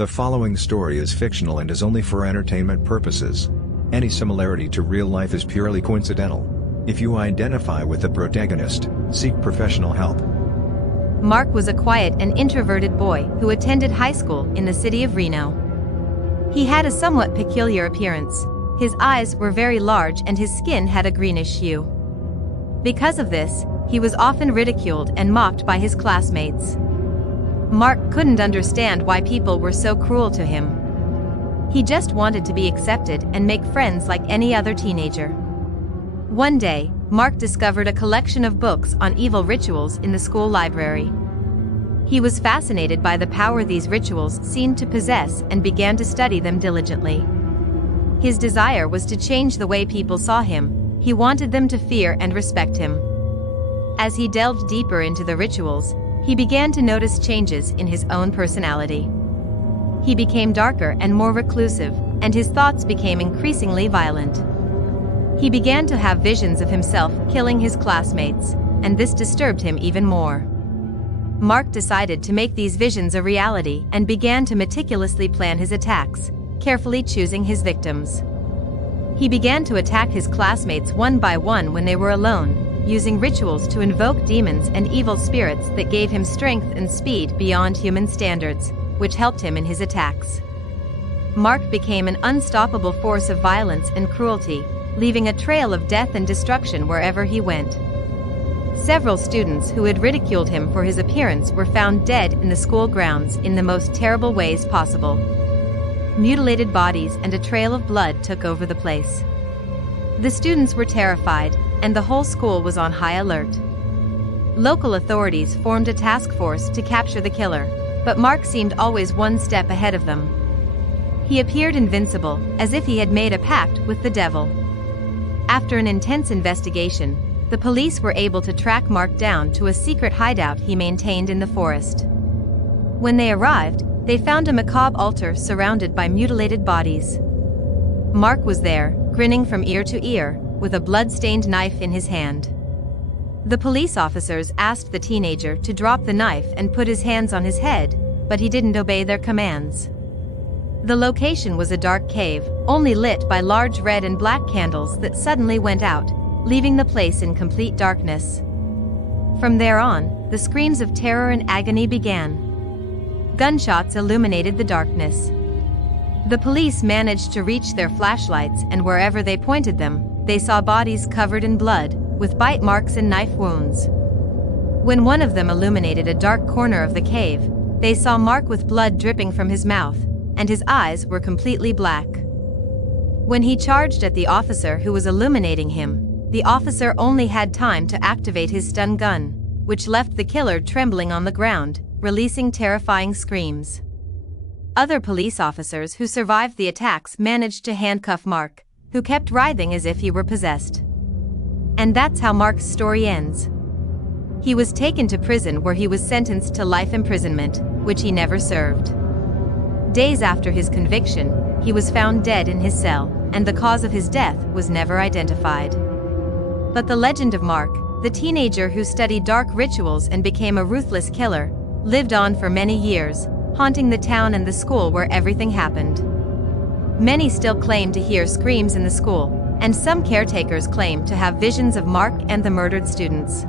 The following story is fictional and is only for entertainment purposes. Any similarity to real life is purely coincidental. If you identify with the protagonist, seek professional help. Mark was a quiet and introverted boy who attended high school in the city of Reno. He had a somewhat peculiar appearance. His eyes were very large and his skin had a greenish hue. Because of this, he was often ridiculed and mocked by his classmates. Mark couldn't understand why people were so cruel to him. He just wanted to be accepted and make friends like any other teenager. One day, Mark discovered a collection of books on evil rituals in the school library. He was fascinated by the power these rituals seemed to possess and began to study them diligently. His desire was to change the way people saw him. He wanted them to fear and respect him. As he delved deeper into the rituals, he began to notice changes in his own personality. He became darker and more reclusive, and his thoughts became increasingly violent. He began to have visions of himself killing his classmates, and this disturbed him even more. Mark decided to make these visions a reality and began to meticulously plan his attacks, carefully choosing his victims. He began to attack his classmates one by one when they were alone, using rituals to invoke demons and evil spirits that gave him strength and speed beyond human standards, which helped him in his attacks. Mark became an unstoppable force of violence and cruelty, leaving a trail of death and destruction wherever he went. Several students who had ridiculed him for his appearance were found dead in the school grounds in the most terrible ways possible. Mutilated bodies and a trail of blood took over the place. The students were terrified, and the whole school was on high alert. Local authorities formed a task force to capture the killer, but Mark seemed always one step ahead of them. He appeared invincible, as if he had made a pact with the devil. After an intense investigation, the police were able to track Mark down to a secret hideout he maintained in the forest. When they arrived, they found a macabre altar surrounded by mutilated bodies. Mark was there, grinning from ear to ear, with a blood-stained knife in his hand. The police officers asked the teenager to drop the knife and put his hands on his head, but he didn't obey their commands. The location was a dark cave, only lit by large red and black candles that suddenly went out, leaving the place in complete darkness. From there on, the screams of terror and agony began. Gunshots illuminated the darkness. The police managed to reach their flashlights, and wherever they pointed them, they saw bodies covered in blood, with bite marks and knife wounds. When one of them illuminated a dark corner of the cave, they saw Mark with blood dripping from his mouth, and his eyes were completely black. When he charged at the officer who was illuminating him, the officer only had time to activate his stun gun, which left the killer trembling on the ground, releasing terrifying screams. Other police officers who survived the attacks managed to handcuff Mark, who kept writhing as if he were possessed. And that's how Mark's story ends. He was taken to prison where he was sentenced to life imprisonment, which he never served. Days after his conviction, he was found dead in his cell, and the cause of his death was never identified. But the legend of Mark, the teenager who studied dark rituals and became a ruthless killer, lived on for many years, haunting the town and the school where everything happened. Many still claim to hear screams in the school, and some caretakers claim to have visions of Mark and the murdered students.